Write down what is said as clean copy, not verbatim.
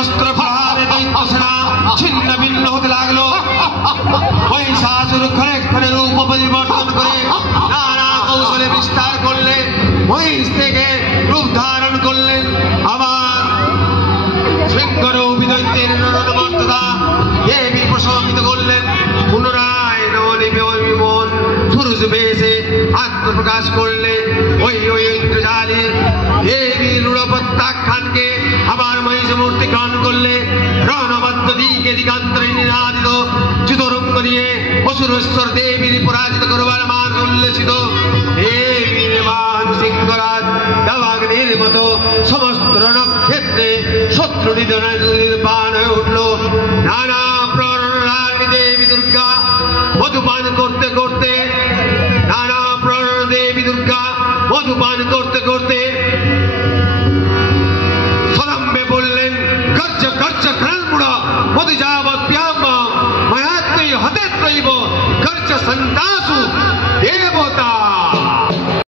অস্ত্র প্রহারে দৈত্য সেনা ছিন্ন ভিন্ন হতে লাগলো। মহিষাসুর ক্ষণে ক্ষণে রূপ পরিবর্তন করে নানা কৌশলে বিস্তার করলেন। মহিষ থেকে রূপ ধারণ করলেন। আবার শৃঙ্খরূপী দৈত্যের নরনমর্ততা দেবী প্রশমিত করলেন। পুনরায় নবনির্মল পুরুষ বেশে আত্মপ্রকাশ করলে ওই ইন্দ্রজালী দেবী রূঢ় প্রত্যাখ্যানকে আবার মহিষ মূর্তি গ্রহণ করলে। রণবদ্ধ দিকে দিগান্তরে নিনাদিত চিতরঙ্গ দিয়ে অসুরেশ্বর দেবীর পরাজিত করবার মান উল্লেসিত। দেবীর মান সিংহরাজ দাবাগ্নির মতো সমস্ত রণক্ষেত্রে শত্রু নির্বাণ হয়ে উঠল। নানা প্রহরী দেবী দুর্গা মধুপান করতে করতে মধুপান করতে করতে সদম্বে বললেন, গর্জ গর্জ খরলমুড়া মধু যাবৎ প্যাম্বা মায়াত্মৈ হতে ত্রৈব গর্জ সন্তাসু দেবতা।